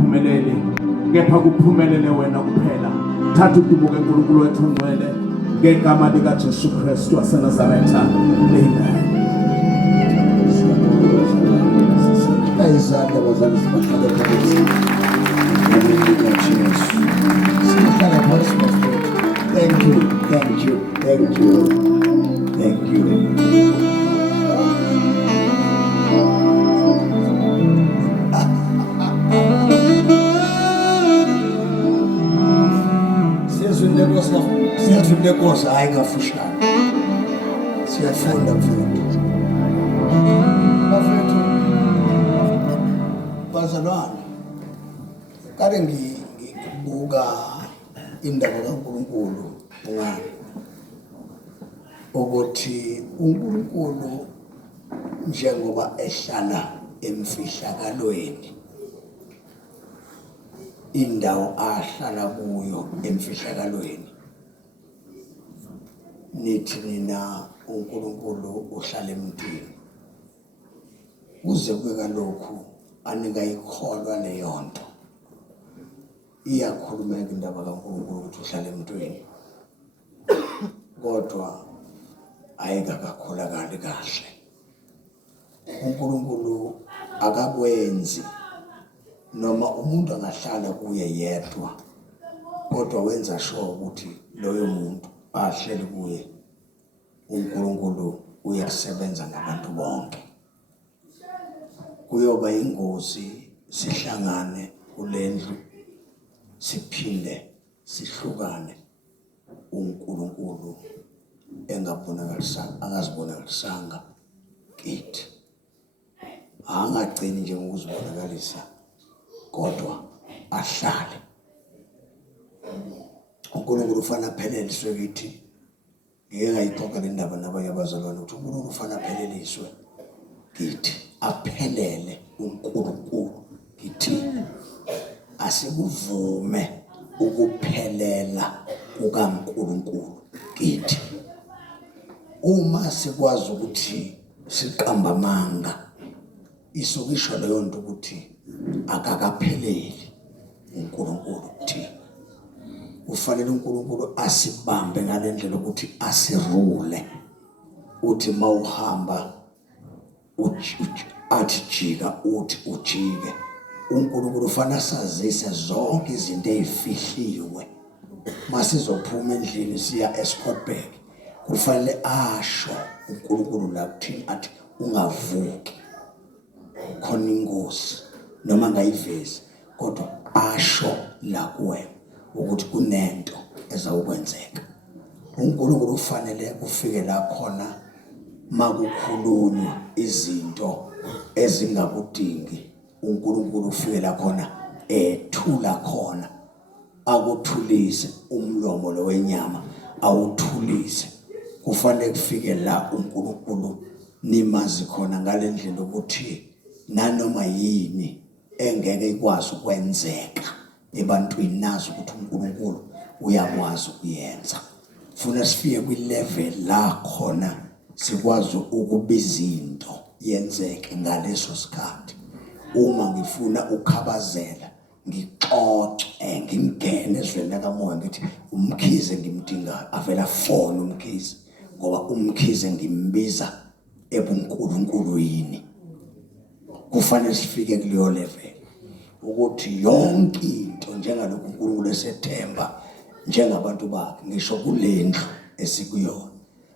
angaphumeleli, kepha kuphumelele wena kuphela. Thatha udumo kaNkulunkulu wethu ongcwele ngegama likaJesu Kristu waseNazaretha. Amen. Izandla bazali sibahlale phansi. Sibahlale phansi bafowethu. Thank you, thank you, thank you, thank you. Siyafunda kosa hayi kafushane. Siyafunda mfowethu. Bafowethu bazalwane, kade ngibuka indaba kaNkulunkulu ngani ukuthi uNkulunkulu njengoba ehlala emfihlakalweni, indawo ahlala kuyo emfihlakalweni, nithi nina uNkulunkulu uhlala emntwini. Kuze kube kalokhu aningayikholwa leyo nto, iyakhulumeka indaba kaNkulunkulu ukuthi uhlala emntwini, kodwa ayikakholakali kahle. uNkulunkulu akakwenzi noma umuntu angahlala kuye yedwa, kodwa wenza sure ukuthi loyo muntu ahleli kuye uNkulunkulu uyasebenza ngabantu bonke. Kuyoba ingozi sihlangane kulendlu siphinde sihlukane, uNkulunkulu angazibonakalisanga kithi. Angagcini nje ngokuzibonakalisa, kodwa ahlale. uNkulunkulu ufana apheleliswe kithi. Ngeke ngayixoxa le ndaba nabanye abazalwane ukuthi uNkulunkulu ufana apheleliswe kithi, aphelele uNkulunkulu kithi. Asikuvume ukuphelela kukaNkulunkulu kithi. Uma sikwazi ukuthi siqamba amanga, isukisho leyo nto ukuthi akakapheleli uNkulunkulu kithi. Kufanele uNkulunkulu asibambe ngalendlela ukuthi asirule, uthi mawuhamba athi jika uthi ujike. uNkulunkulu ufana asazise zonke izinto ezifihliwe. Masizophuma endlini siya eScottsburg, kufanele asho uNkulunkulu la kuthini, athi ungavuki khona ingozi noma ngayivezi, kodwa asho la kuwe ukuthi kunento ezawukwenzeka. uNkulunkulu ufanele ufike la khona makukhulunywa izinto ezingakudingi. uNkulunkulu ufike la khona ethula khona, akuthulise umlomo lo wenyama, awuthulise. Kufanele kufike la uNkulunkulu nimazi khona ngalendlela ukuthi nanoma yini engeke ikwazi ukwenzeka ebantwini, nazi ukuthi uNkulunkulu uyakwazi ukuyenza. Funa sifike kwi-level la khona sikwazi ukubiza into yenzeke ngaleso sikhathi. Uma ngifuna ukukhabazela, ngixoxe, ngingene ezweni likamoya ngithi uMkhize ngimdinga, avela fona uMkhize, ngoba uMkhize ngimbiza ebuNkulunkulwini. Kufanele sifike kuleyo level ukuthi yonke into njengalokhu uNkulunkulu esethemba njengabantu bakhe, ngisho kulendlu esikuyona,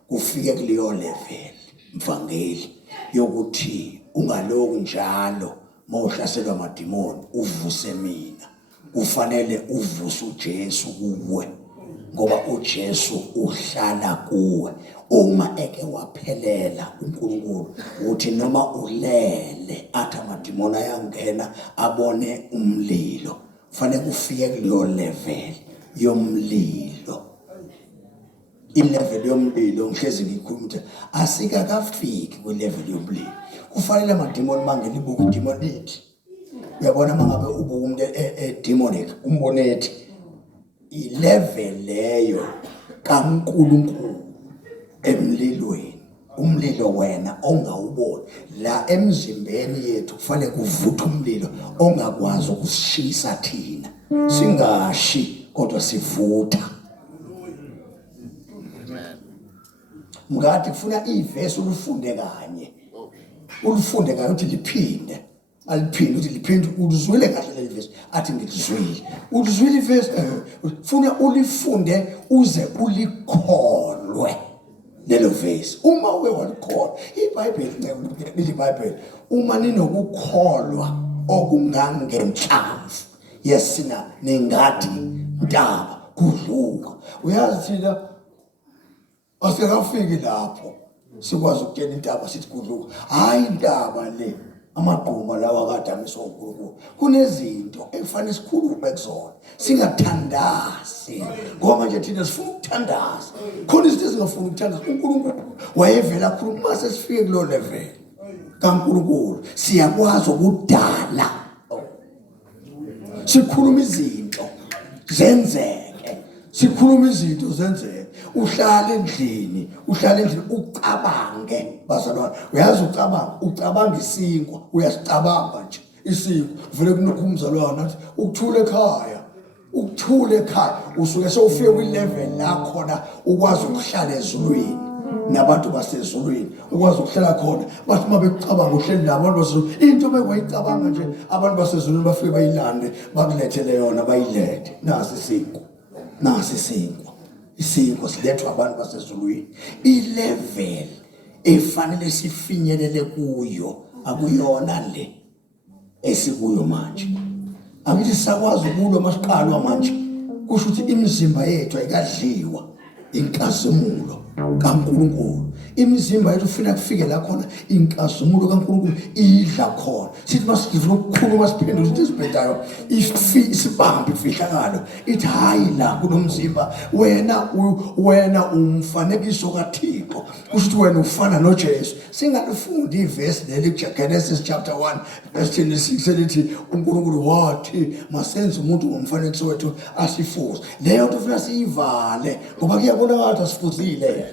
kufike kuleyo level mvangeli yokuthi ungaloku njalo mawuhlaselwa amadimoni uvuse mina. Kufanele uvuse uJesu kuwe, ngoba uJesu uhlala kuwe. Uma eke waphelela uNkulunkulu uthi noma ulele athi amadimoni ayangena abone umlilo. Kufanele kufike kuleyo level yomlilo. Ilevel yomlilo ngihlezi ngikhuluma ukuthi asikakafiki kwilevel yomlilo. Kufanele amadimoni mangelibuka idimoni lithi, uyabona mangabe ubuka umuntu demonic, umbone ethi ilevel leyo kaNkulunkulu emlilweni. umlilo wena ongawuboni. La emzimbeni yethu kufanele kuvutha umlilo ongakwazi ukusishisa thina, singashi kodwa sivutha. Mngadi kufuna ivesi ulifunde kanye, uthi liphinde, aliphinde uthi liphinde, ulizwile kahle leli vesi, athi ngilizwile. Ulizwile ivesi, funa ulifunde uze ulikholwe lelo vesi. Uma uke walikholwa, iBhayibheli lithi iBhayibheli, uma ninokukholwa okungangenhlamvu yesina ningathi ntaba kudluka. Uyazi thina asikafiki lapho sikwazi ukutshela intaba sithi kudluka. Hayi intaba le, amagquma lawa kade amiswa uNkulunkulu, kunezinto ekufanele sikhulume kuzona, singathandazi. Ngoba manje thina sifuna ukuthandaza, khona izinto ezingafuni ukuthandaza. uNkulunkulu wayevela khuluma mase sifike kulo level kaNkulunkulu, siyakwazi ukudala, sikhuluma izinto zenzeke, sikhuluma izinto zenzeke. Uhlala endlini ucabange bazalwane. Uyazi ucabanga isinkwa, uyasicabanga nje isinkwa. Vele kunokho umzalwane athi ukuthula ekhaya, usuke sewufike kwi-level la khona ukwazi ukuhlala ezulwini nabantu basezulwini, ukwazi ukuhlala khona. Bathi uma bekucabanga uhleli nabantu basezulwini, into bekwayicabanga nje abantu basezulwini bafike bayilande bakulethele yona, bayilethe. Nasi isinkwa silethwa abantu basezulwini. I-level efanele sifinyelele kuyo akuyona le esikuyo manje. Angithi sakwazi ukulwa masiqalwa manje, kusho ukuthi imizimba yethu ayikadliwa inkazimulo kaNkulunkulu. Imizimba yethu ufuna kufike la khona inkazimulo kaNkulunkulu idla khona. Sithi masidlula ukukhuluma siphendula ukuthi isibhedayo isibambe ifihlakalo, ithi hayi la kunomzimba wena umfanekiso kaThixo, kusho ukuthi wena ufana noJesu. Singalifundi ivesi leli Genesis chapter 1 verse 26 elithi uNkulunkulu wathi masenze umuntu ngomfanekiso wethu asifuze. Leyo nto ufuna siyivale ngoba kuyabonakala ukuthi asifuzile.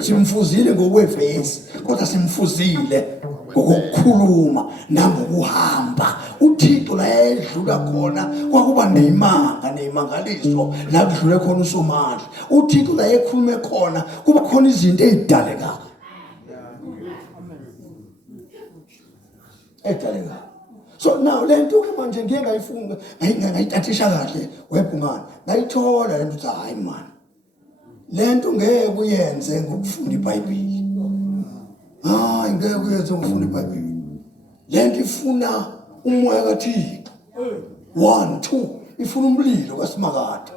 Simfuzile ngokwevesi kodwa simfuzile ngokukhuluma nangokuhamba. uThixo la edlula khona kwakuba nemangaliso la kudlule khona uSomandla. uThixo la ekhulume khona kuba khona izinto ezidaleka. So now lento ke manje ngeke ngayifunga ngayithathisha kahle webhungana, ngayithola lento ukuthi hayi man, lento ngeke uyenze ngokufunda iBhayibheli. Hayi ngeke uyenze ngokufunda iBhayibheli. Lento ifuna umoya kaThixo. 1 2 ifuna umlilo kaSimakade.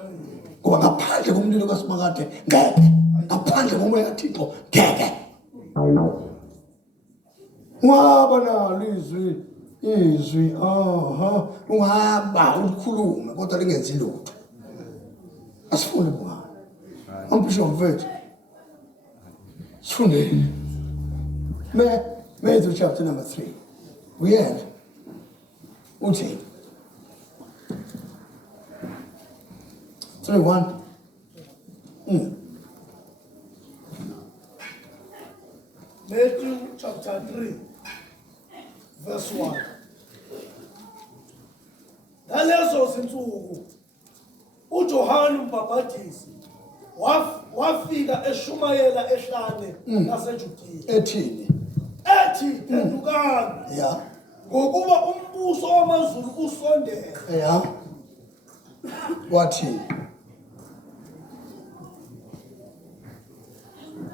Ngoba ngaphandle komlilo kaSimakade ngeke, ngaphandle komoya kaThixo ngeke. Waba nalo izwi ungahamba ulikhulume kodwa lingenzi lutho. Asifune bungani. Ampisho mfethu. Sifunde. Matthew chapter number 3. Uyena. Uthi 3:1. Matthew chapter 3 verse 1. Ngalezo zinsuku uJohane uMbhapatisi wafika eShumayela ehlane laseJudiya. Ethini? Ethi phendukani. Yeah. Ngokuba umbuso wamazulu usondele. Yeah. Wathi?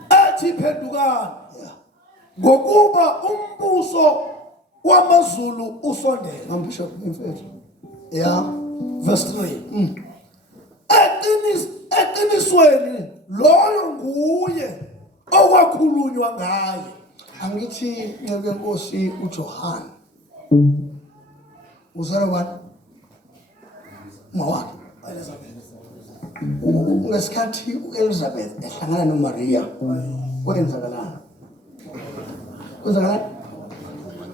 Ethi phendukani. Yeah. Ngokuba umbuso wamazulu usondele. Ngampisho mfethu. Yeah. Verse 3. Eqinisweni loyo nguye okwakhulunywa ngaye. Angithi ngeke Nkosi uJohane uzalwa mawakhe ngesikhathi uElizabeth ehlangana noMaria kwenzakalani?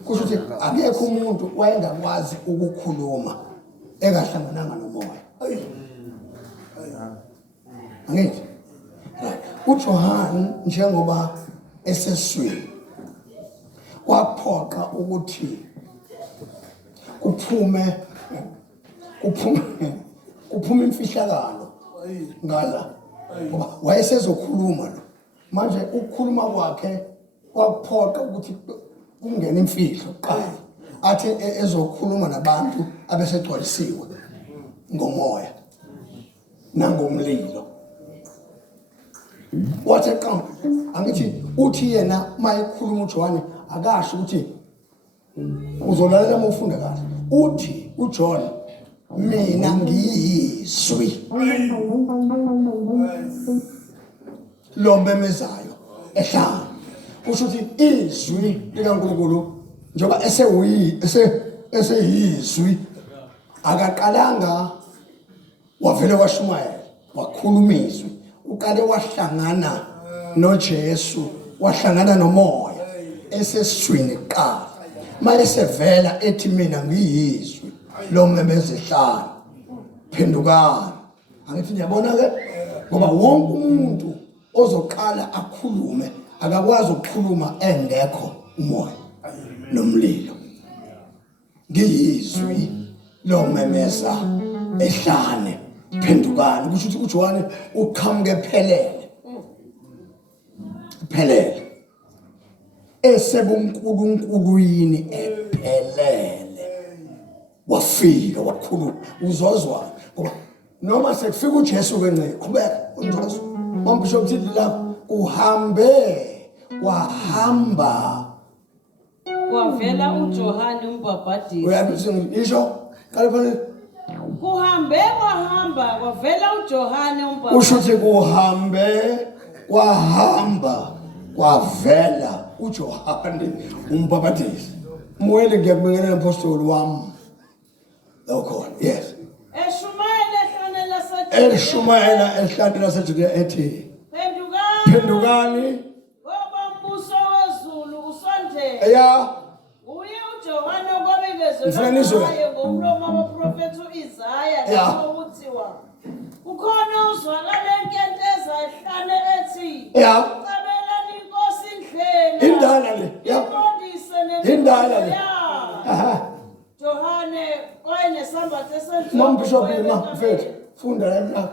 Kusho ukuthi akekho umuntu wayengakwazi ukukhuluma ekahlangananga nomoya. Angithi uJohane njengoba eseswini kwaphoqa ukuthi kuphume imfihlakalo ngala ngoba wayesezokhuluma lo manje ukukhuluma kwakhe kwaphoqa ukuthi kungena imfihlo qala athi ezokhuluma nabantu abesegcwalisiwe ngomoya nangomlilo wathi qamba angithi uthi yena mayikhuluma uJohn akasho ukuthi uzolalela uma ufunda kahle uthi uJohn mina ngiyizwi lo memezayo ehlala kusho ukuthi izwi likaNkulunkulu njengoba eseyizwi akaqalanga wavele washumayela wakhuluma izwi uqale wahlangana noJesu wahlangana nomoya eseswini qala manje sevela ethi mina ngiyizwi lo memezehlala phendukani angithi ngiyabona ke ngoba wonke umuntu ozoqala akhulume akakwazi ukukhuluma engekho umoya nomlilo ngiyizwi lo memeza ehlane phendukani kusho ukuthi uJohn uqhamuke phelele esebunkulunkuluwini ephelele wafika wakhuluma uzozwa ngoba noma sekufika uJesu kwenye qhubeka unjalo mambisho ukuthi lapho wahamba kwavela uJohane umbhaphathizi uyabiza isho qale phela wahamba kwavela uJohane umbhaphathizi usho ukuthi kwahamba kwavela uJohane umbhaphathizi mwele ngiyakubingelela apostoli wami lokho yes eshumayela ehlane laseJudeya ethi phendukani ngoba umbuso wezulu usondele ya uye uJohane okwabikezelwa Mfananiso. ngaye ngomlomo wabaprofethi uIsaya lapho kuthiwa ukhona uzwakala enkenteza ehlane ethi ya cabelani inkosi indlela indala le ya iqondise indala le nemibuzo Johane wayenesambatho esenhloko mambisho bima mfethu funda la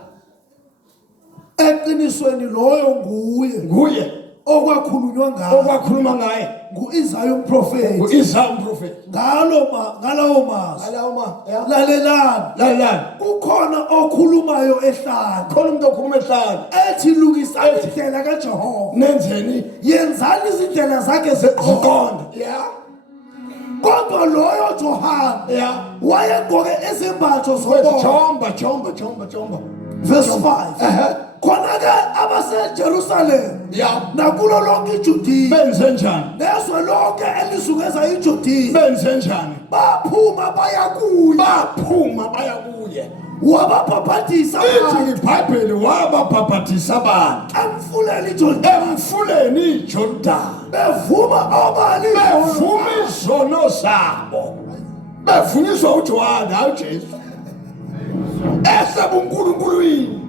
eqinisweni loyo nguye okwakhulunywa ngaye okwakhuluma ngaye nguIsaya umprofeti uIsaya umprofeti ngalawo mazwi alawo ya lalelani ukhona okhulumayo ehlane khona umuntu okhuluma ehlane ethi lukisani indlela kaJehova nenzeni yenzani izindlela zakhe ziqonde ziqonde ya kodwa loyo Johane ya wayegqoke izimbatho zoboya jomba verse 5 khona ke abaseJerusalem ya nakulo lonke iJudiya benze njani nezwe lonke elizungeza iJudiya benze njani baphuma baya kuye wababhabhadisa ithi iBhayibheli wababhabhadisa abantu emfuleni iJordan bevuma obani bevuma izono zabo bevunyiswa uJohane hayi uJesu esebunkulunkuluwini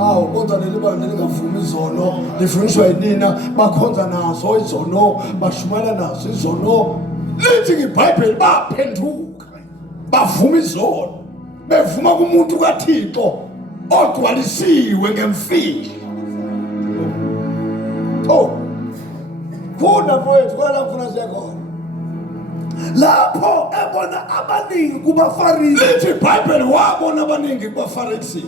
awu kodwa leli bandla lingavumi izono livunyiswa yinina bakhonza nazo izono bashumayela nazo izono lithi iBhayibheli baphenduka bavuma izono bevuma kumuntu kaThixo ogcwalisiwe ngemfihlo funda mfowethu kwala ngifuna siya khona lapho ebona abaningi kubaFarisi lithi iBhayibheli wabona abaningi kubaFarisi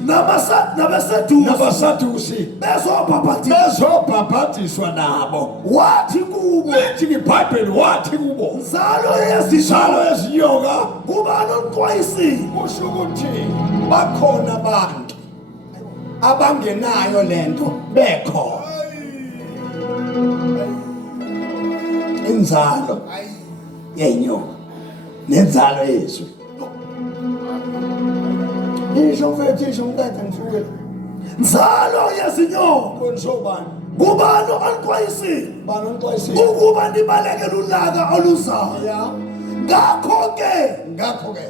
nabaSadusi bezobhabhadiswa nabo wathi kubo lithi iBhayibheli wathi kubo nzalo yezinyoka kubani oxwayisile kusho ukuthi bakhona abantu abangenayo lento bekhona inzalo yenyoka nenzalo yezwi isho mfethu isho mntata ngifike nzalo yezinyoka konsobani kubani oxwayisile banonxwayisile ukuba nibalekele ulaka oluzayo ya ngakho-ke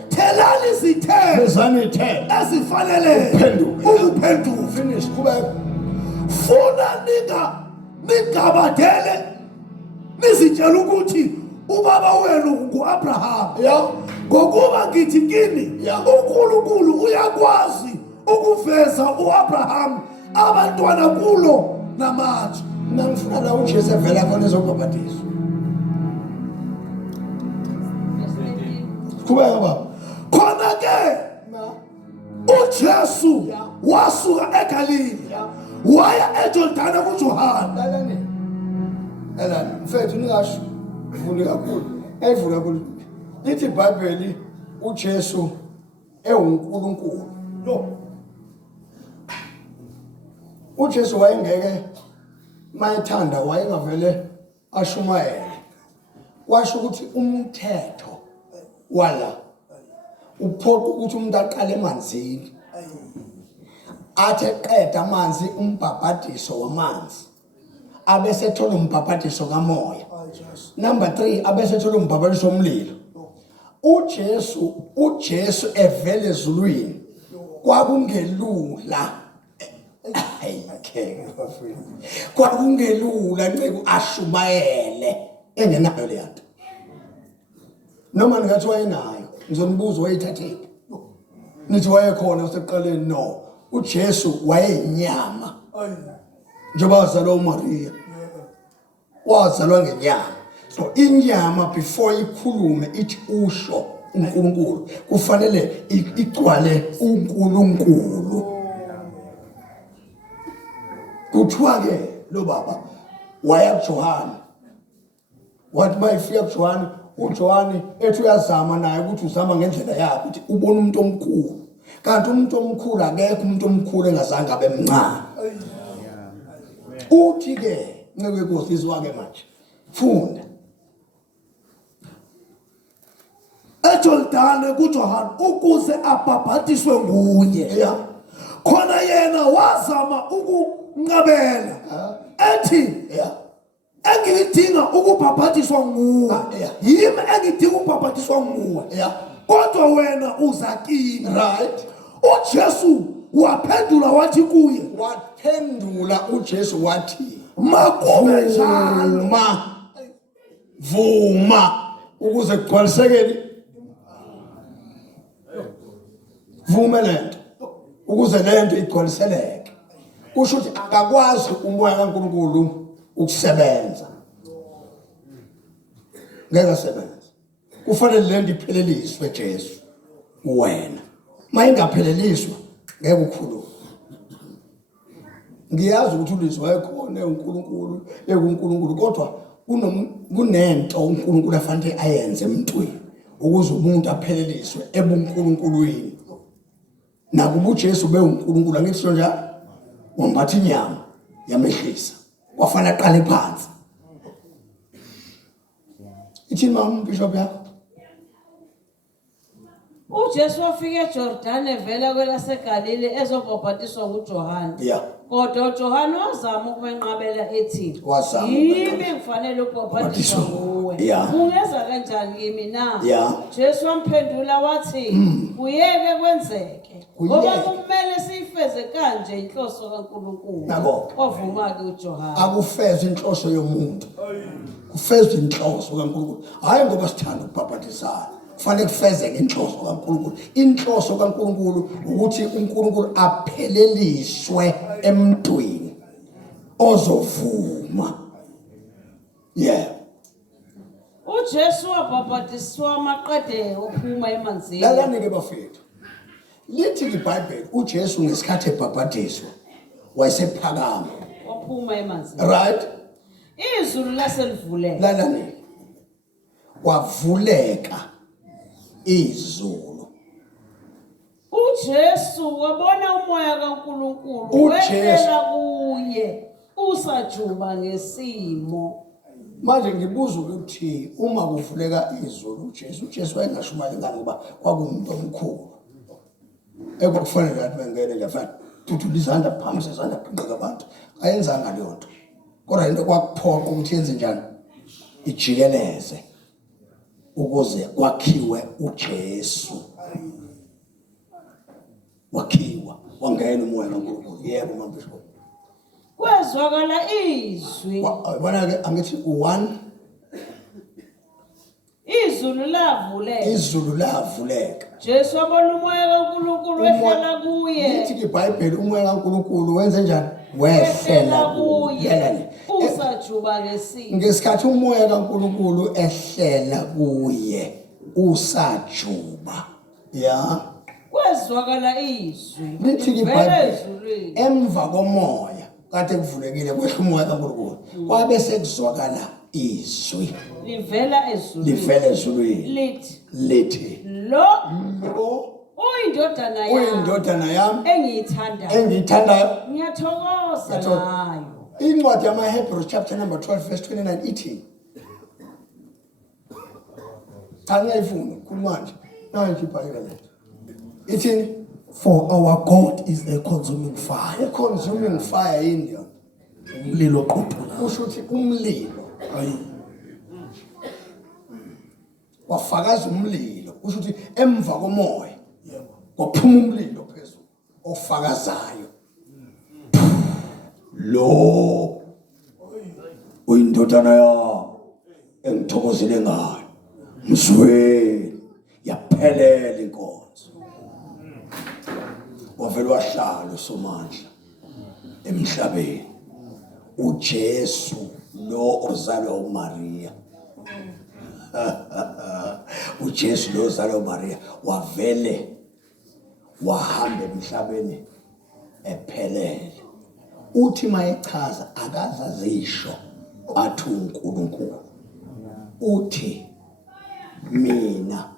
thelani izithelo bezani the ezifanele Uphenduke. ukuphenduka finish kubeka ngifuna ningabadele nizitshela ukuthi ubaba wenu nguAbraham. Yeah. Ngokuba ngithi kini uNkulunkulu uyakwazi ukuveza uAbraham abantwana kulo namanje. Mina ngifuna la uJesu evela khona ezobhabhadiswa. Qhubeka baba. Khona ke uJesu wasuka eGalili waya eJordani kuJohane. Lalani mfethu ningasho uvule kakhulu. Evule kakhulu. Lithi iBhayibheli uJesu uNkulunkulu. No. uJesu wayengeke mayethanda wayengavele ashumayele. Washo ukuthi umthetho wala uphoqa ukuthi umuntu aqale emanzini. Athe qeda amanzi umbhabhadiso wamanzi. Abese thola umbhabhadiso kamoya. Number 3 abese thola umbhabhadiso womlilo. uJesu evele ezulwini kwakungelula. Ayikeke bafana. Kwakungelula nceke ashumayele engenayo le nto. Noma ngathi wayenayo ngizonibuza wayithathephi. Nithi wayekhona usekuqaleni no. uJesu wayenyama. Njengoba wazalwa uMaria. Wazalwa ngenyama. So inyama before ikhulume ithi usho uNkulunkulu kufanele igcwale uNkulunkulu. Kuthiwa ke lo baba waya kuJohane. Wathi mayifika kuJohane uJohane ethi uyazama naye ukuthi uzama ngendlela yakhe ukuthi ubone umuntu omkhulu. Kanti umuntu omkhulu akekho umuntu omkhulu engazange abe mncane. Uthi ke nceke Nkosi wake manje. Funda. eJordani kuJohane ukuze abhabhatiswe nguye. Khona yena wazama ukunqabela ethi engidinga ukubhabhatiswa nguwe. Yimi engidinga ukubhabhatiswa nguwe. Kodwa wena uza kimi. Right. uJesu waphendula wathi kuye. Waphendula uJesu wathi Makube njalo. Vuma ukuze kugcwalisekeni. Vuma lento ukuze lento igcwaliseleke. Kusho ukuthi akakwazi umoya kaNkulunkulu ukusebenza. Ngeke sebenza. Kufanele lento ipheleliswe Jesu wena. Mayingapheleliswa ngeke ukhulume. Ngiyazi ukuthi uLizwi wayekhona uNkulunkulu ekuNkulunkulu kodwa kunento uNkulunkulu afanele ayenze emntwini ukuze umuntu apheleliswe ebuNkulunkulweni. Nakuba uJesu bewuNkulunkulu angisho njalo wambatha inyama yamehlisa kwafana aqale phansi. Ithi mama bishop yakho uJesu wafika eJordani evela kwelaseGalile ezobhabhatiswa nguJohane. Kodwa uJohane wazama ukumenqabela ethi yimi ngifanele ukubhabhatiswa nguwe. Ungeza kanjani kimi na? Jesu wamphendula wathi kuyeke kwenzeke ngoba kumele siyifeze kanje inhloso kaNkulunkulu. Wavuma ke uJohane. Akufeze inhloso yomuntu. Kufeze inhloso kaNkulunkulu. Hayi ngoba sithanda ukubhabhatisana. Kufanele kufezeke inhloso kaNkulunkulu. Inhloso kaNkulunkulu ukuthi uNkulunkulu apheleliswe emntwini ozovuma. uJesu wabhabhatiswa maqede ophuma emanzini. Lalani ke bafethu. Lithi iBhayibheli uJesu ngesikhathi ebhabhatiswa wayesephakama. Waphuma emanzini. Right? Izulu laselivuleka. Lalani. Wavuleka izulu. uJesu wabona umoya kaNkulunkulu wehlela kuye usajuba ngesimo. Manje ngibuza ukuthi uma kuvuleka izulu uJesu wayengashumayeli ngani ngoba kwakumuntu omkhulu. Ekufanele ukuthi bengene nje mfana thuthula izandla phambi izandla phinqika abantu. Ayenzanga leyo nto. Kodwa into kwakuphoqa ukuthi yenze njani? Ijikeleze ukuze kwakhiwe uJesu. Wakhiwa wangena umoya kaNkulunkulu. Yebo mama bishop. kwezwakala izwi Bona ke angithi 1 izulu lavuleka izulu lavuleka. Jesu wabona umoya kaNkulunkulu wehlela kuye Lithi iBhayibheli umoya kaNkulunkulu wenze njani? Wehlela kuye. usajuba ngesimo Ngesikhathi umoya kaNkulunkulu ehlela kuye usajuba. Ya. kwezwakala izwi Lithi livela iBhayibheli ezulwini emva komoya kade kuvulekile kwehla umoya kaNkulunkulu kwabe sekuzwakala izwi livela ezulwini livela ezulwini lithi lo lo uyindodana yami uyindodana yami engiyithandayo engiyithandayo. ngiyathokoza ngayo Incwadi yamaHebrews chapter number 12 verse 29 ithi cha ngiyayifuna khuluma nje nayo ngikhipha ikalenda ithini For our God is a consuming fire. consuming fire yini yona Umlilo oqothula. kusho ukuthi umlilo wafakaza umlilo kusho ukuthi emva komoya kwaphuma umlilo phezulu ofakazayo lo uyindodana yami engithokozele ngayo mzweni yaphelela inkonzo wavela wahlala uSomandla emhlabeni uJesu lo ozalwa uMaria uJesu lo ozalwa uMaria wavele wahamba emhlabeni ephelele uthi mayechaza akazazisho athi uNkulunkulu uthi mina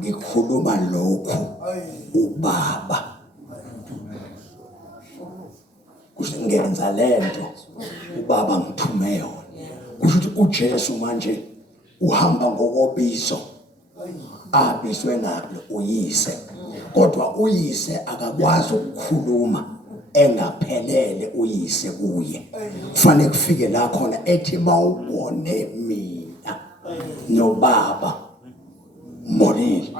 ngikhuluma lokhu uBaba kusingenza lento uBaba ngithume yona kusho ukuthi uJesu manje uhamba ngokobizo abiswe ngalo uyise kodwa uyise akakwazi ukukhuluma engaphelele uyise kuye kufanele kufike la khona ethi bawubone mina noBaba mbonile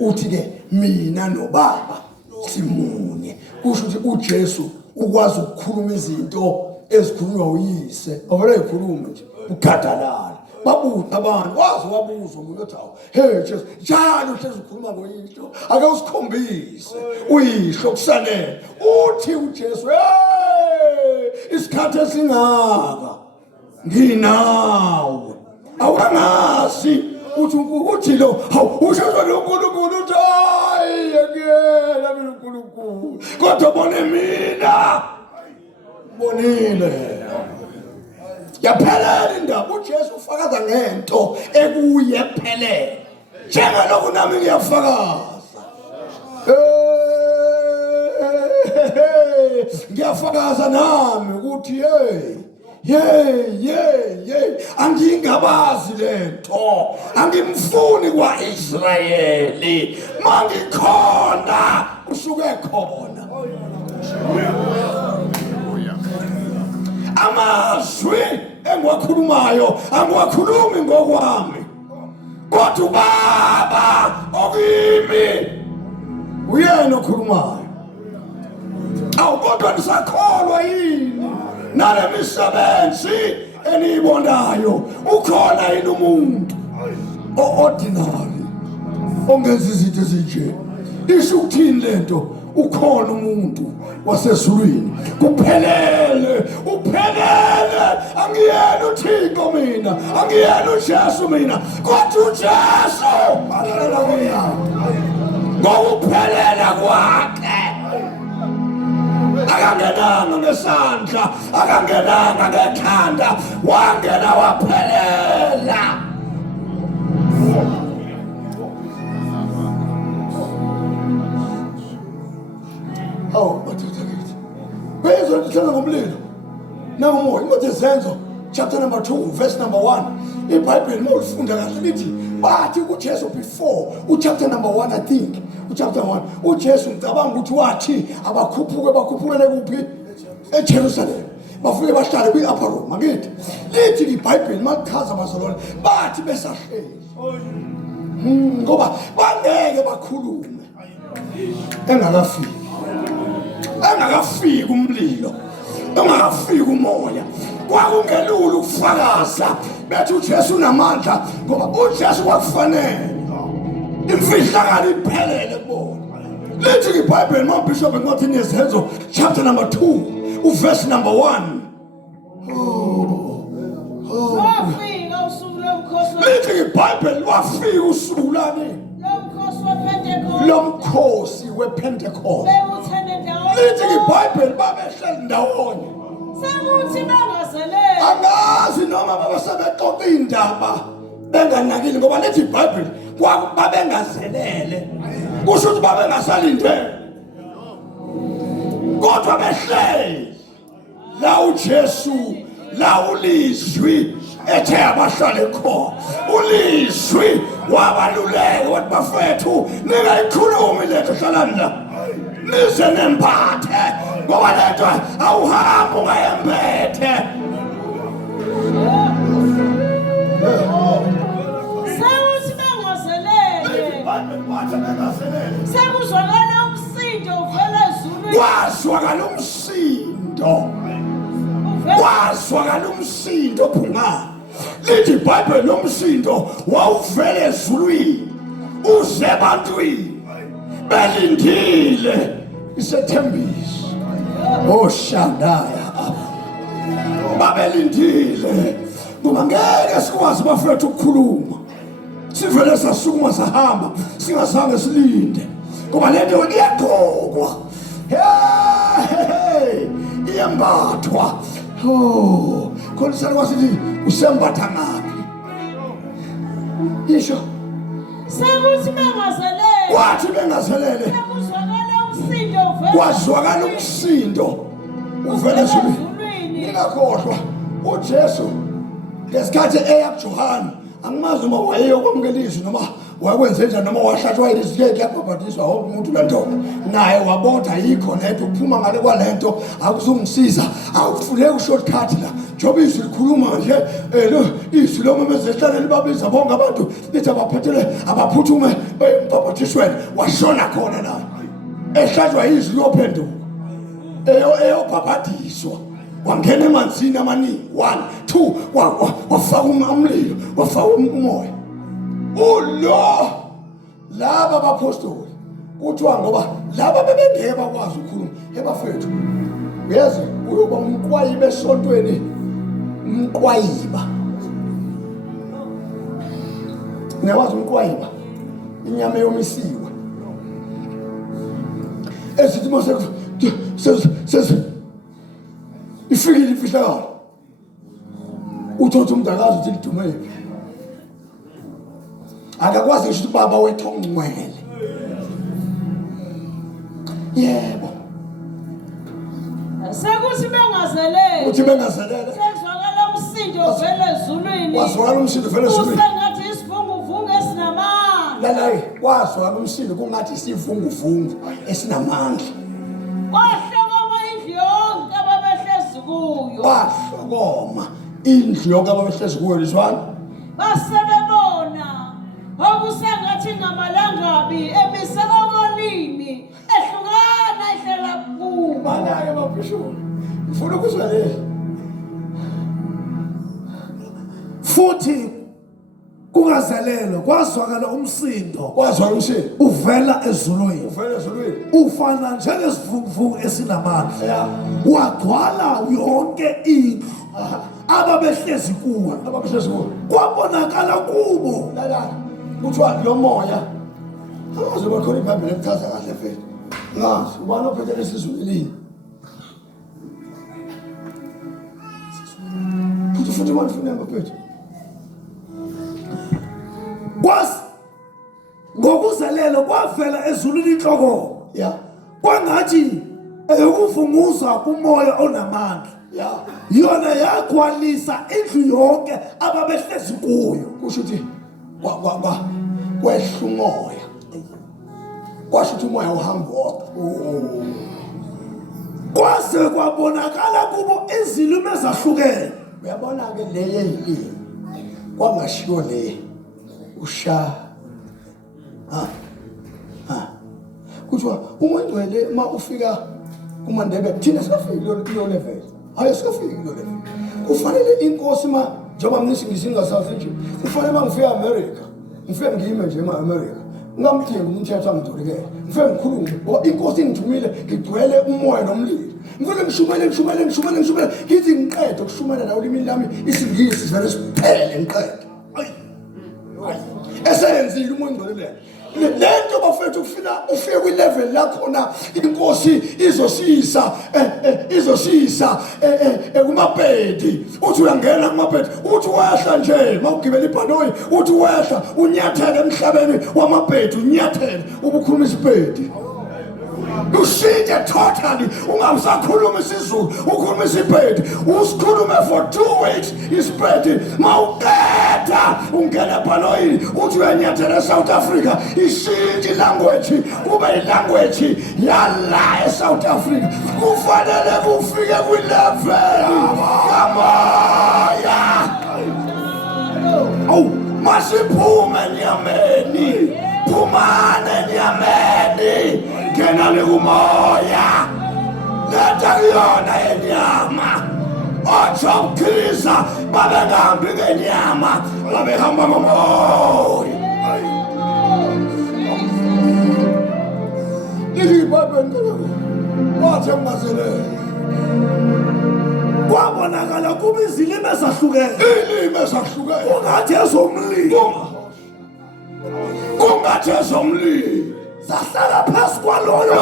uthi ke mina noBaba simunye kusho ukuthi uJesu ukwazi ukukhuluma izinto ezikhulunywa uyise awule ikhuluma nje ugadalala babuza abantu wazi wabuzwa umuntu othi hey Jesu njalo uhlezi ukhuluma ngoyihlo ake usikhombise uyihlo kusanele uthi uJesu hey isikhathi esingaka nginawe awangazi uthi lo usho lo uNkulunkulu uthi hayi yekela mina uNkulunkulu kodwa bone mina bonile yaphelele indaba uJesu ufakaza ngento ekuye ephelele njengalokhu nami ngiyafakaza ngiyafakaza nami ukuthi angingabazi lento angimfuni kwaIsrayeli mangikhona usuke khona amazwi engiwakhulumayo angiwakhulumi ngokwami kodwa uBaba okimi uyena okhulumayo awukodwa nisakholwa yini nale misebenzi eniyibonayo ukhona yini umuntu ordinary ongenza izinto ezinje isho ukuthini lento ukhona umuntu wasezulwini kuphelele uphelele angiyena uThixo mina angiyena uJesu mina kodwa uJesu ahlala kuya ngokuphelela kwakhe akangenanga ngesandla akangenanga ngekhanda wangena waphelela bathathakithi bezwe lihlala ngomlilo nangomoya incwadi yezenzo chapter number 2 verse number 1 iBhayibheli mawulifunda kahle lithi bathi uJesu before uchapter number 1 I think uchapter 1 uJesu ngicabanga ukuthi wathi bakhuphukele kuphi eJerusalem bafike bahlale kwi-upper room akithi lithi iBhayibheli malichaza bazalwane bathi besahleli ngoba bangeke bakhulume engakafiki umlilo ungafika umoya kwakungelula ukufakaza bethi uJesu unamandla ngoba uJesu wakufanele imfihlakalo iphelele kubona. Lithi iBhayibheli maBishop encwadi yezenzo chapter number 2 verse number 1. Wafika usuku lomkhosi Lithi iBhayibheli wafika usuku lani lomkhosi wePentecost. bewuthene ndawonye. Lithi iBhayibheli babehleli ndawonye. Sekuthi bangazelele. Angazi noma babesebexoxa indaba benganakile ngoba lithi iBhayibheli babengazelele. Kusho ukuthi babengasalindele. Kodwa behleli la uJesu la ulizwi ethe abahlale khona. Ulizwi wabaluleka wathi bafethu ningayikhulumi letho hlalani la. Nize nempathe ngoba letho awuhambi ungayembethe. Sekuthi bangazelele. Sekuzwakala umsindo uvela ezulwini. Kwazwakala umsindo. Kwazwakala umsindo phungana. Lithi iBhayibheli lomsindo wawuvela ezulwini uze ebantwini belindile isethembiso. Oshandaya babelindile ngoba ngeke sikwazi bafethu ukukhuluma. Sivele sasukuma sahamba singazange silinde ngoba lento iyaqokwa. Hey, iyambathwa. Oh, khona wasithi usembatha ngaphi? Isho sekuthi bangazelele. wathi bengazelele Sekuzwakala umsindo uvela. kwazwakala umsindo uvela ezulwini. Ingakhohlwa uJesu ngesikhathi eya kuJohane angimazi noma wayeyokwamukela izwi noma wakwenze njani noma wahlatshwa ilizwi yake yabhabhatiswa wonke umuntu lendoda naye wabotha yikho lento uphuma ngale kwalento akuzungisiza awufuneki ushortcut la njoba izwi likhuluma nje lo izwi lomemezela libabiza bonke abantu lithi abaphathele abaphuthume bayembhabhatisweni washona khona la ehlatshwa izwi lophenduka eyobhabhatiswa wangena emanzini amaningi 1 2 wafaka umlilo wafaka umoya ulo laba abapostoli kuthiwa ngoba laba bebengeke bakwazi ukukhuluma ebafethu yazi uyoba umqwayiba esontweni umqwayiba ngiyawazi umqwayiba inyama yomisiwe esithi mase ifikile imfihlakalo uthotha umdakazi uthi lidumephi akakwazi ukuthi baba wethu ongcwele yebo Sekuthi bangazelele. uthi bengazelele Sekuzwakala umsindo uvela ezulwini. wazwakala umsindo vele ezulwini Usengathi isivunguvungu esinamandla. lalayi wazwakala umsindo kungathi isivunguvungu esinamandla Kwahlokoma indlu yonke ababehlezi kuyo. wahlokoma indlu yonke ababehlezi kuyo lizwana Basebebona okusengathi ngamalangabi emisela kolimi ehlukana ihlela kuba. bana-ke mabhishoni ngifuna ukuzwa le futhi kungazelelwe kwazwakala umsindo wazwakala umsindo uvela ezulwini uvele ezulwini ufana njengesivunguvungu esinamandla ya wagcwala yonke indlu ababehlezi kuwo ababehlezi kuyo kwabonakala kubo lalala kuthiwa lo moya angazi bakhona iBhayibheli elichaza kahle mfethu ngazi ubani ophethe lesizulwini futhi manje ufuna ngaphethe ngokuzelelo kwavela ezulwini inhloko ya kwangathi eyokuvunguza kumoya onamandla ya yona yagcwalisa indlu yonke ababehlezi kuyo kusho ukuthi kwehla umoya kwasho ukuthi umoya uhamba kwaze kwabonakala kubo izilimi ezahlukene uyabona-ke le yeyilimi kwangashiwo le usha kuthiwa uma ngcwele uma ufika kumaNdebele thina sikafiki kuleyo level Ayisifiki lo le. Kufanele inkosi njengoba ngisingasazi nje. Kufanele mangifika eAmerica. Ngifike ngime nje eAmerica. Ngamdinga umthetho angidulekele. Ngifike ngikhulume. Ngoba inkosi ingithumile ngigcwele umoya nomlilo. Ngifike ngishumele. Ngithi ngiqede ukushumela la ulimi lami isingisi sivele siphele ngiqede. Esenzile umuntu ngcwele. Lento bafethu ufike kwilevel la khona inkosi izosisa kumabhedi uthi uyangena kumabhedi uthi wehla nje mawugibela ibhanoyi uthi wehla unyathele emhlabeni wamabhedi unyathele ubukhuluma isibhedi ushintshe totally ungasakhuluma isiZulu ukhuluma isibhedi usikhulume for 2 weeks isibhedi mawuqeda ungena ebhanoyini uthi uyanyathela eSouth Africa ishintshe language kube ilanguage yala eSouth Africa kufanele kufike kwilevel kamoya awu masiphume nyameni phumane nyameni kenale kumoya letha kuyona yenyama ochokhisa babengahambi ngenyama babehamba ngomoya ilibabendele wathi ngazele kwabonakala kuba izilimi ezahlukene ungathi ezomlilo zahlala phansi kwaloyo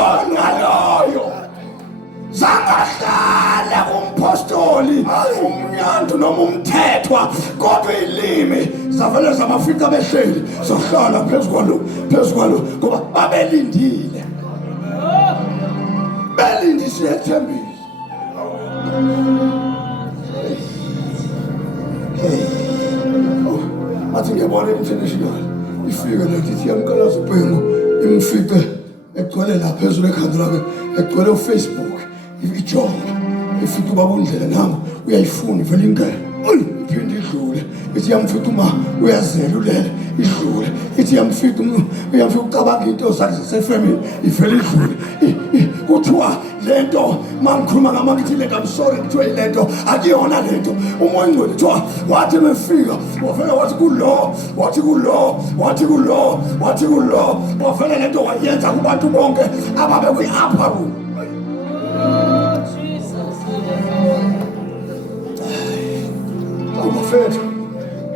zangahlala kumpostoli umnyanto noma umthethwa kodwa ilimi zavele zamafika behleli zahlala phezu kwalo ngoba babelindile belindise ethembile athi ngiyabona international ifike lethi yamkalaza uBhengu imfike egcwele la phezulu ekhanda lakhe egcwele uFacebook ijonga ifike ubaba uNdlela nami uyayifuna vele ingene iphinde idlule ithi yamfika uma uyazela ulele idlule ithi yamfika uyamfika ucabanga into zakhe zasefamily ivele idlule kuthiwa lento mangikhuluma ngamakithi lento I'm sorry kuthiwa ilento akuyona lento umoya ngcwele kuthiwa wathi mefika wavela wathi kulo wavela lento wayenza kubantu bonke ababe kwi-upper room mfethu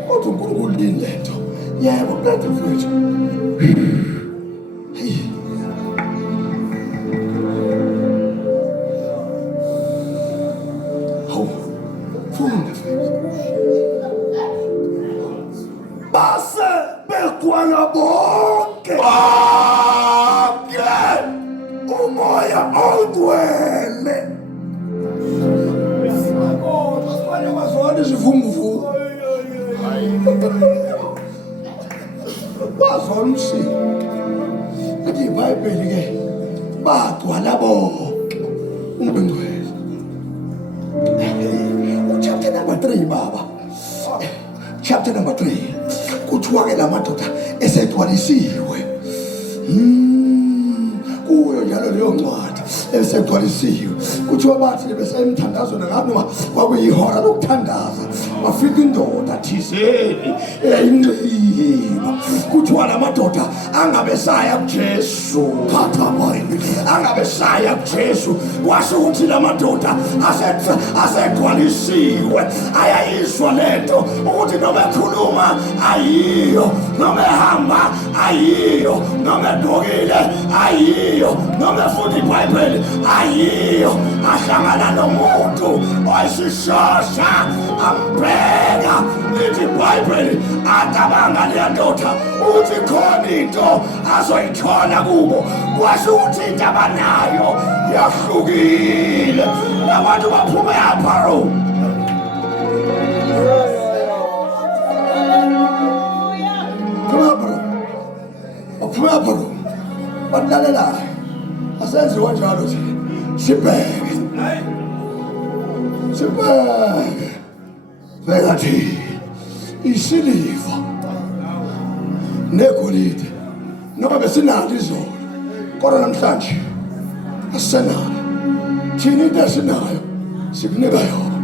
kodwa uNkulunkulu yini lento yebo mfethu base begwala bonke umoya ongcwele izivumvu bazona umsini ithi iBhayibheli ke bagcwala bonke umbengcwele chapter number 3 baba chapter number 3 kuthiwa ke lamadoda esegcwalisiwe kuyo njalo leyo ncwadi esegcwalisiwe kuthiwa bathi besemthandazweni noma kwakuyihora lokuthandaza wafika indoda thizeni eyayinqila kuthiwa lamadoda angabesaya kuJesu angabesaya kuJesu washo ukuthi lamadoda asegcwalisiwe ayayiswa lento ukuthi noma ekhuluma ayiyo noma ehamba ayiyo noma edokile ayiyo noma efunda iBhayibheli ayiyo ahlangana nomuntu oyisishosha ambheka lithi iBhayibheli acabanga leyandoda uthi khona into azoyithola kubo kwasho ukuthi into abanayo yahlukile nabantu baphuma eAparo baphuma eAparo balalela asenziwa njalo nje sibheke bekathi isiliva negolide noma besinalo izolo kodwa namhlanje asisenalo thina into esinayo sikunika yona.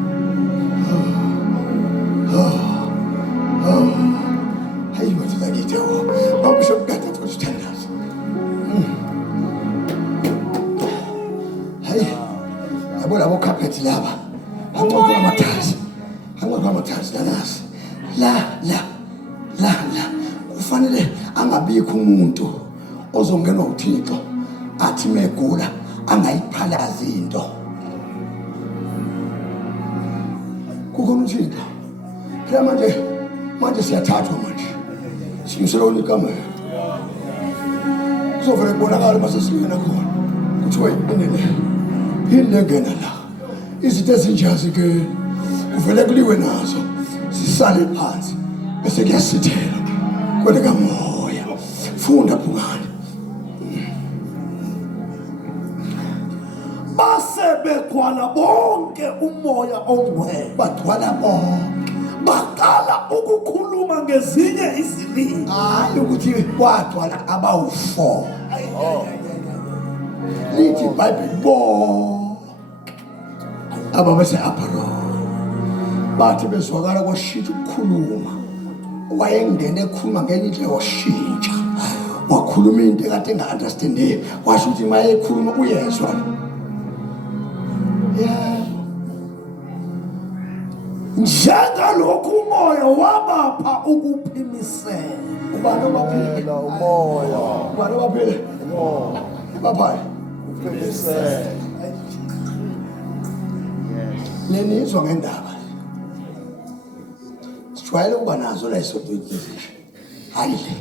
Hayi bathi lakithi yawo babishop kade ukuthi uthandaza. Hayi yabo labo carpet laba anqoqa amathazi lanasi la kufanele angabikho umuntu ozongenwa uThixo athi megula angayiphalazi into. Kukhona uThixo phela manje siyathathwa manje sinyusela unikamela kuzovele kubonakala mase singena khona kuthiwa yini lengena la izinto ezinjazi ke kuvele kuliwe nazo sisale phansi bese kuyasithela kweleka moya. Funda phukani base begcwala bonke umoya ongcwele, bagcwala bonke baqala ukukhuluma ngezinye izilimi. hayi ukuthi kwagcwala abawu4 lithi iBhayibheli bonke ababese aparo bathi bezwakala kwashintsha ukukhuluma. Wayengene ekhuluma ngenye indlela washintsha wakhuluma into ekade enga-understandeki washo ukuthi maye ekhuluma uyezwa. Njengalokhu umoya wabapha ukuphimisela. Ubani obaphila umoya, ubani obaphila umoya, baphayi uphimisela. Nenizwa ngendaba sijwayele ukuba nazo la isodwe hayile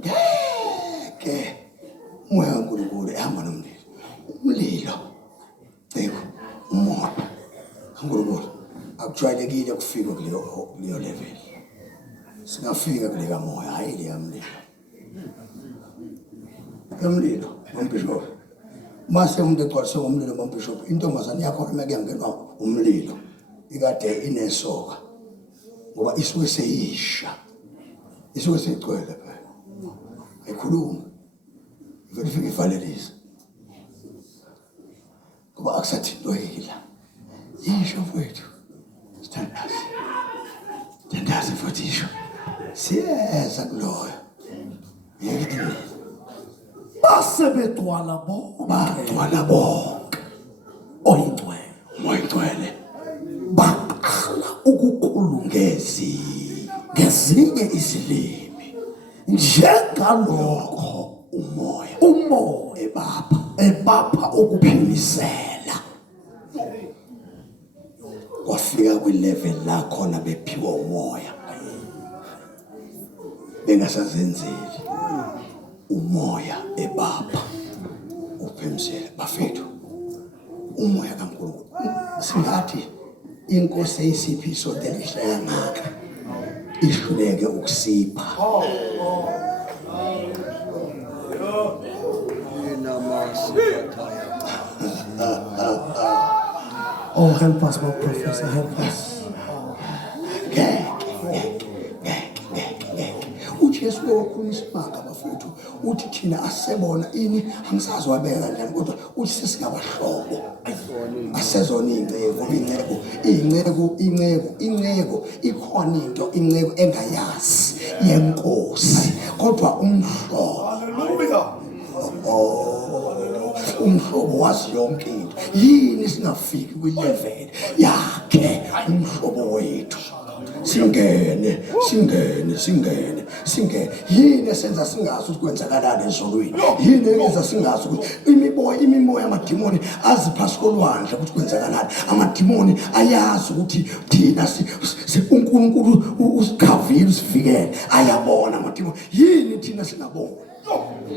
ngeke umoya kaNkulunkulu ehamba nomlilo ciko umoya kaNkulunkulu akujwayelekile ukufika kuleyo level. Singafika kule kamoya hayile yamlilo umbishop mase umuntu egcwaliswe ngomlilo umbishop intombazane yakho makuyangenwa umlilo ikade inesoka ngoba isuke seyisha isuke seyigcwele phela ayikhuluma ivele ifike ivalelisa ngoba akusathi into yila yisho mfowethu thandaza futhi isho siyeza kuloyo yekini base begcwala bonke oyingcwele baqala ukukhuluma ngezinye izilimi njengalokho umoya ebapha ukuphimisela. kwafika kwilevel la khona bephiwa umoya bengasazenzeli umoya ebapha uphimisela. Bafethu umoya kaNkulunkulu singathi inkosi eyisiphi isodela ihlaya ngaka ihluleke ukusipha. Oh, help us, my professor, help us. uJesu wakhuluma isimanga bafethu uthi thina asebona ini angisazi wabeka kanjani kodwa uthi sesingabahlobo asezona inceko ikhona into inceko engayazi yenkosi kodwa umhlobo. Hallelujah. Umhlobo wazi yonke into. Yini singafiki kwilevel yakhe umhlobo wethu? Singene yini esenza singazi ukuthi kwenzakalani ezolweni? Yini eyenza singazi ukuthi imimoya amadimoni aziphasi kolwandle ukuthi kwenzakalani? Amadimoni ayazi ukuthi thina uNkulunkulu usikhavile usivikele, ayabona amadimoni. Yini thina singabona?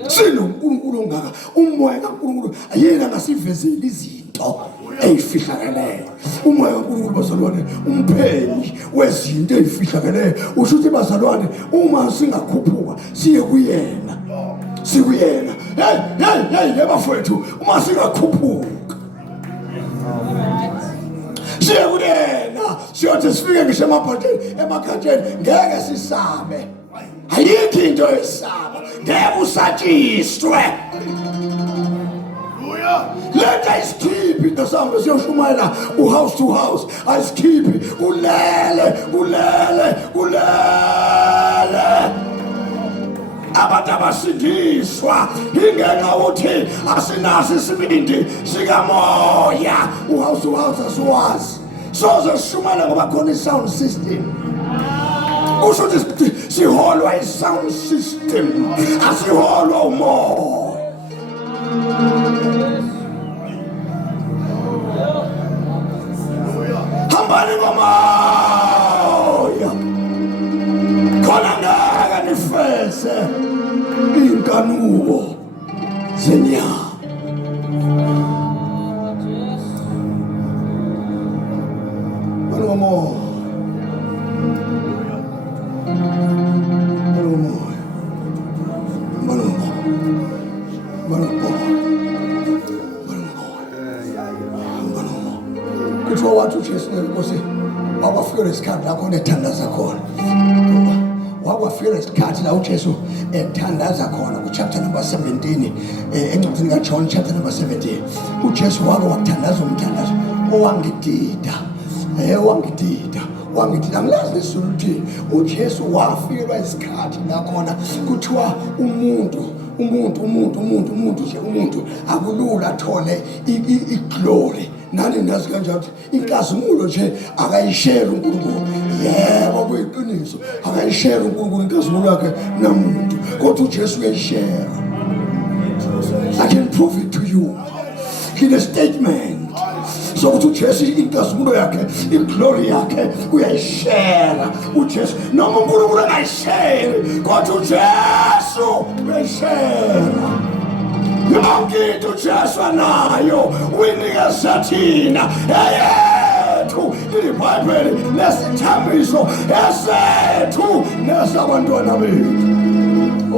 SinoNkulunkulu ongaka, umoya kaNkulunkulu yena angasivezeli izinto ezifihlakeleyo. Umoya kaNkulunkulu bazalwane umphenyi wezinto ezifihlakeleyo. Usho ukuthi bazalwane uma singakhuphuka siye kuyena. Hey bafowethu, uma singakhuphuka siye kuyena. Siyothi sifike ngisho emakhatsheni ngeke sisabe. Ayikho into esaba ngeke usatshiswe. Letha isikhiphi ngesambe siyoshumayela house to house. Ayisikhiphi kulele. Abantu abasindiswa ingenxa ukuthi asinaso isibindi sikamoya. House to house asiwazi. Soze sishumane ngoba khona i-sound system. Kusho ukuthi siholwa i-sound system, asiholwa umoya. Hambani ngomoya khona ngeke nifese inkanuko zenyama. Kuthiwa wathi uJesu Nkosi wakwafika isikhathi la khona ethandaza khona. Wakwafika isikhathi la uJesu ethandaza khona ku-chapter number 17 encwadini kaJohn chapter number 17. uJesu wake wakuthandaza umthandazo owangidida. Angilazi isizulu ukuthi uJesu wafikelwa isikhathi la khona kuthiwa umuntu akulula athole iglory. Nani nazi kanjalo ukuthi inkazimulo nje akayishare uNkulunkulu. Yebo kuyiqiniso akayishare uNkulunkulu inkazimulo yakhe namuntu, kodwa uJesu uyayishare. I can prove it to you in a statement. So ukuthi uJesu inkazimulo yakhe, iglory yakhe uyayishare. uJesu noma uNkulunkulu angayishare kodwa uJesu uyayishare. Yonke into uJesu anayo uyinikeza thina eyethu. IBhayibheli lesithembiso esethu nesabantwana bethu.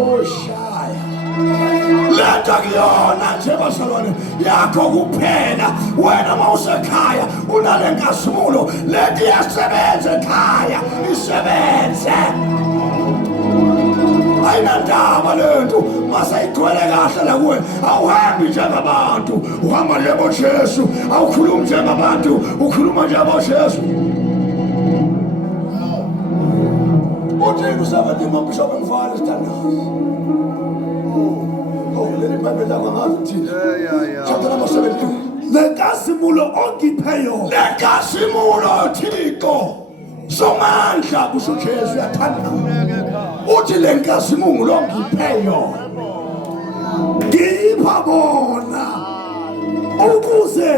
Oshaya letha kuyona nje bazalwane yakho kuphela. Wena mawusekhaya unale nkazimulo lethi yasebenza ekhaya isebenze. Ayinandaba lento masayigcwele kahle la kuwe. Awuhambi njengabantu uhamba njengoJesu. Awukhulumi njengabantu ukhuluma njengoJesu. Uthini usabathi mabishop emfana sithandaza. Leli Bible lakho ngazi uthini. Chapter number 17. Lenkazimulo ongipheyo. Lenkazimulo Thixo somandla kusho uJesu uyathanda. Uthi lenkazimulo ongipheyo ngipha bona ukuze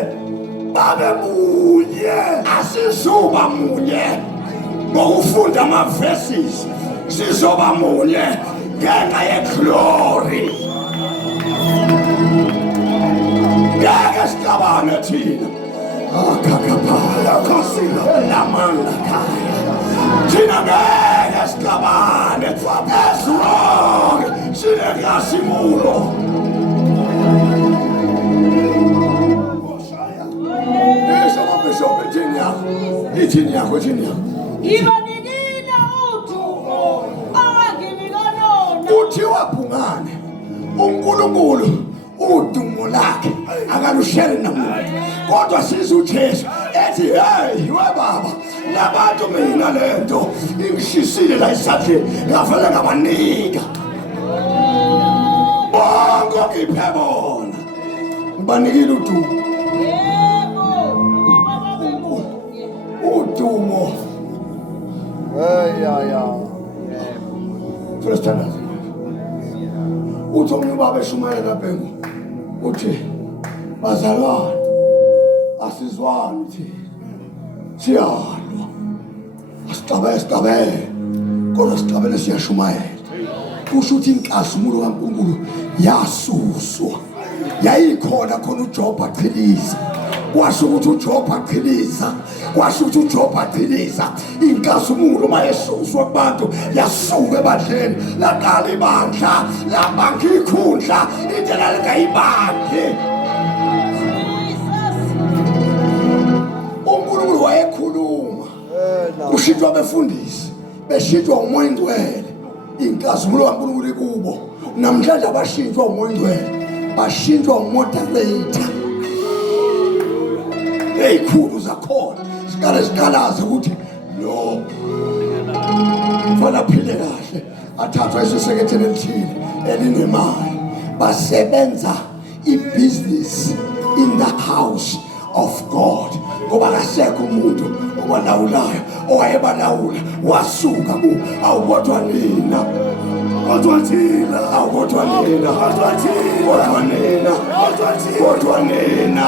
babe munye. Asizuba munye ngokufunda ama-verses, sizoba munye ngenxa ye-glory. Ngeke sixabane thina akakaphaya khosina lamanga khaya. Thina ngeke sixabane as long sinenkazimulo. Isho mabishop ithini yakho. Ngibanikile udumo anginika lona. Uthi waphungane uNkulunkulu udumo lakhe akalushere namuntu, kodwa siza uJesu ethi hey we baba labantu mina lento ingishisile la esandleni ngavele ngabanika bonke ngiphe bona. Ngibanikile udumo. Yebo ngoba babemunye. Udumo. First time uthi omunye ubaba eshumayela bhengu uthi bazalwane asizwani thina siyalwa asixabene kodwa sixabene siyashumayela. Kusho ukuthi inkazimulo kaNkulunkulu yasuswa. Yayikhona khona uJob aqhiliza. Kwasho ukuthi uJob aqhiliza. Kwasho ukuthi uJob aqhiliza. Inkazimulo mayesuswa kubantu yasuka ebandleni laqala ibandla labanga ikhundla indlela lingayibambi. uNkulunkulu wayekhuluma kushintshwa abefundisi beshintshwa umoya ingcwele. Inkazimulo kaNkulunkulu ikubo namhlanje abashintshwa umoya ingcwele bashintshwa umoderator ey'khulu zakhona ziqalaza ukuthi no kufanele aphile kahle athathwa esiseketheni elithile elinemali basebenza ibhizinisi in the house of God ngoba kasekho umuntu obalawulayo owayebalawula wasuka ku awukodwa nina kodwa thina awukodwa nina kodwa nina kodwa nina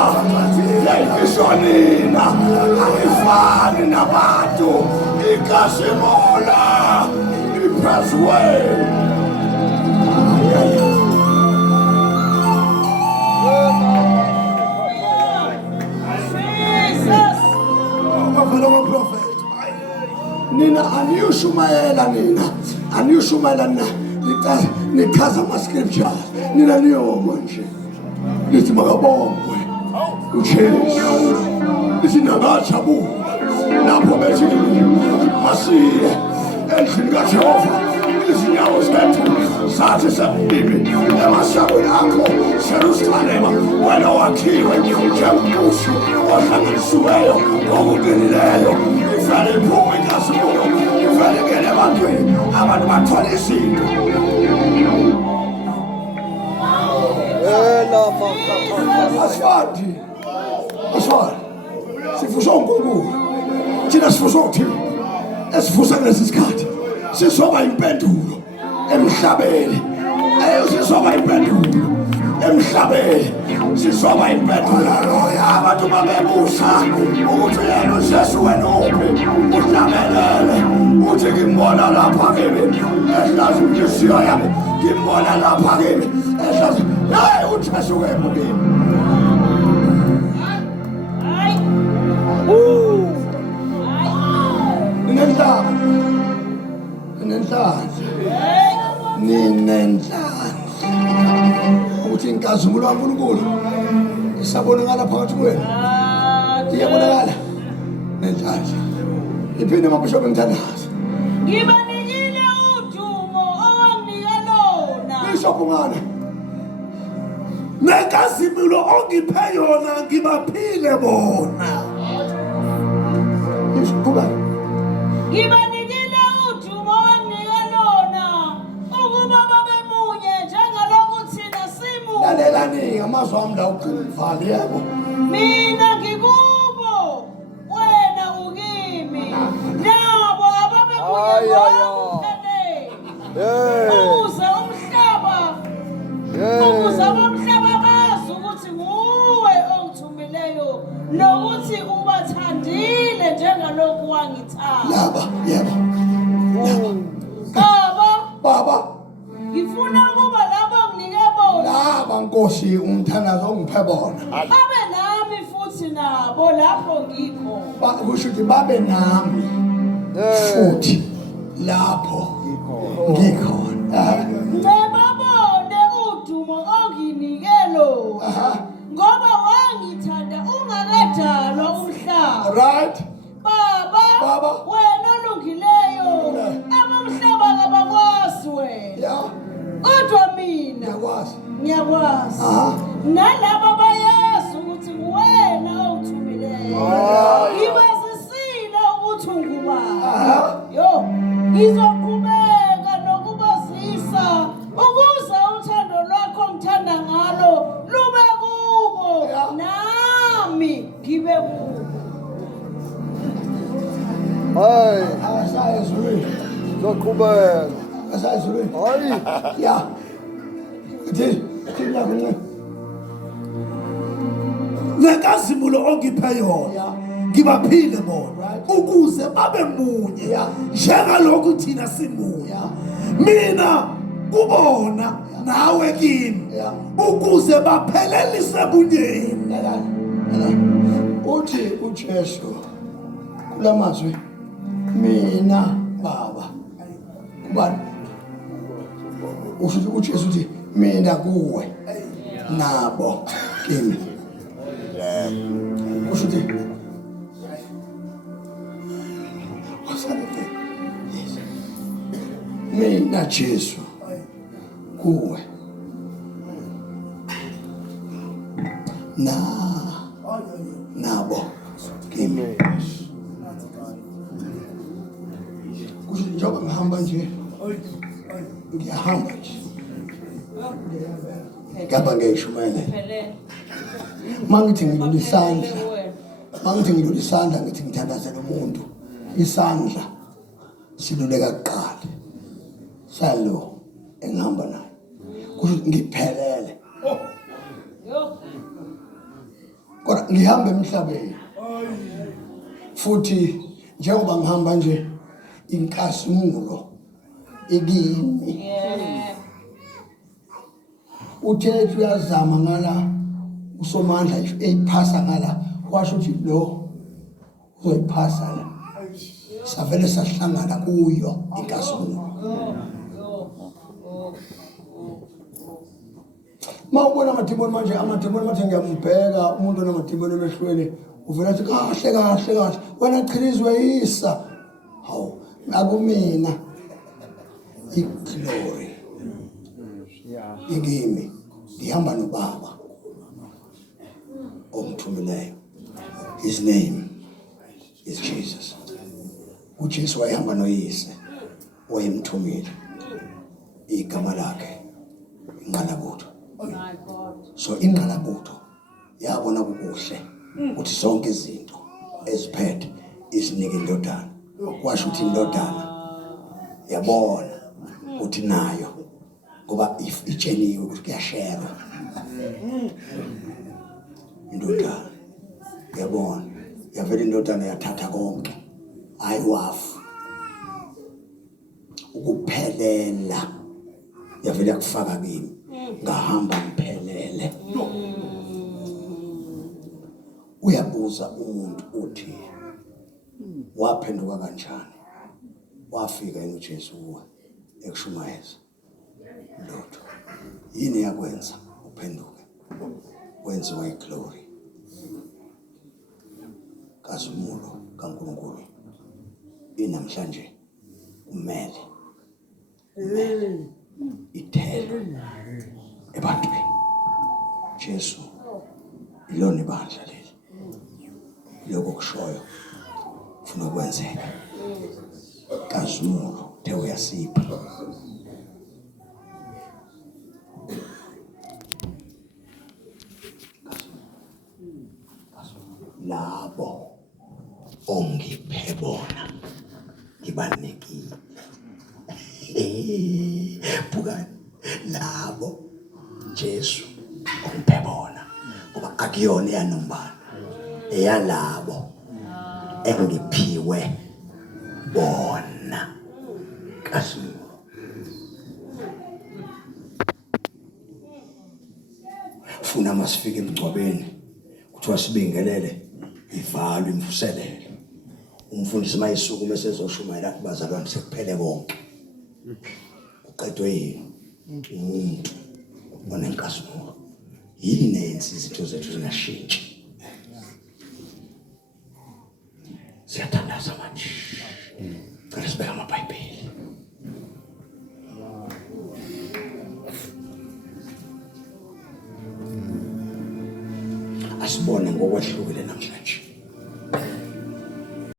yayifiswa nina ayifani nabantu ikasimola iphezwe nina aniyushumayela nina nichaza ama-scriptures nina niyoma nje lithi makabongwe uJesu lithi nangajabula lapho bethi masiye endlini kaJehova izinyawo zethu zathi sebibi emasabweni akho Jerusalema wena wakhiwe njengombusi ohlanganisiweyo ngokuqinileyo ivele iphume ikasimulo ivele ngene ebantwini abantu bathole izinto asifandi sifuswa uNkulunkulu thina sifuswa uthini esifusa kulesi sikhathi sizoba impendulo emhlabeni sizoba impendulo emhlabeni sizoba impendulo abantu babebusa ukuthi yena uJesu wena uphi uhlabelele uthi ngimbona lapha kimi ehlazi inhliziyo yami ngimbona lapha kimi ehlazi hayi uJesu wena kimi ninenhlanhla ukuthi inkazimulo kaNkulunkulu isabonakala phakathi kwenu iyabonakala nenhlanhla iphinde mabishobe ngithandaza ngibanikile udumo onginika lona bishop ngana nenkazimulo ongiphe yona ngibaphile bona isiquba ngibanikile udumo onginika lona ukuba babe munye njengaloku thina simunye lalelani amazwi ami la uqinivali yebo mina ngikubo wena ukimi nabo ababe munye ukuze umhlaba bazi ukuthi nguwe ongithumileyo nokuthi ubathandile njengalokhu wangithanda yebo baba ngifuna ukuba labo nginike bona laba nkosi umthandazo ongiphe bona babe nami futhi nabo lapho ngikho kusho ukuthi babe nami futhi lapho ngikhona babone udumo onginike lona ngoba wangithanda ungakadalwa umhlaba right baba wena olungileyo abamhlaba kabakwazi wena kodwa mina ngiyakwazi nalabo bayazi ukuthi nguwena ongithumileyo ngibazisile ukuthi ungubani ngizoqhubeka nokubazisa ukuze uthando lwakho ngithanda ngalo lube kubo nami ngibe kubo hayi asayezulweni zoqhubeka asayezulweni hayi ya thina kunye nenkazimulo ongiphe yona ngibaphile bona ukuze babe munye njengalokhu thina simunye mina kubona nawe kimi ukuze baphelelise bunyeni uthi uJesu kulamazwi mina baba kubani usho uJesu uthi mina kuwe nabo kimi usho uthi mina Jesu kuwe nabo kimi. Kusho njengoba ngihamba nje, ngiyahamba nje, ngihamba ngiyishumayela. Phelele. Mangithi ngidlula isandla, Wena. mangithi ngidlula isandla, ngithi ngithandazela umuntu, isandla siluleka kuqala salo engihamba naye. Kusho ngiphelele, Yo. kodwa ngihamba emhlabeni futhi njengoba ngihamba nje, inkazimulo ikimi. Yeah. Uthethe uyazama ngala, usomandla eyiphasa ngala, kwasho ukuthi lo uzoyiphasa la. Savele sahlangana kuyo inkazimulo. Mawubona amadimoni manje, amadimoni manje ngiyambheka umuntu onamadimoni emehlweni, uvela athi kahle kahle kahle, wena chilizwe yisa. Hawu, nakumina iglory ikimi, ngihamba noBaba omthumileyo. His name is Jesus. uJesu wayehamba noyise wayemthumile, igama lakhe inqalabutho. My God. So inqalabutho yabona kukuhle ukuthi zonke izinto eziphethe izinike indodana. Kwasho ukuthi indodana yabona ukuthi nayo, ngoba if itsheniwe ukuthi kuyashare indodana, yabona yavela indodana yathatha konke, ayiwafu ukuphelela, yavela yakufaka kimi, ngahamba ngiphelele. Uyabuza umuntu uthi waphenduka kanjani, wafika yena uJesu kuwe ekushumayeza lutho, yini yakwenza uphenduke wenziwa iglory kazimulo kaNkulunkulu inamhlanje kumele ithele ebantwini. Jesu ilona ibandla leli, lokho kushoyo ufuna ukwenzeka. Kazimulo the uyasipha labo ongiphe bona ngibanikile. Buka labo Jesu ongiphe bona, ngoba akuyona yanombani, eyalabo engiphiwe bona. Kazimulo funa masifike emgcwabeni kuthiwa sibingelele ivalwe imvuselelo. Umfundisi mayisuku mesezoshumayela kubazalwane sekuphele konke, uqedwe yini umuntu onenkazimulo. Yini eyenza izinto zethu zingashintshi? Siyathandaza manje, cela sibeke amaBhayibheli. Asibone ngokwehlukile namhlanje.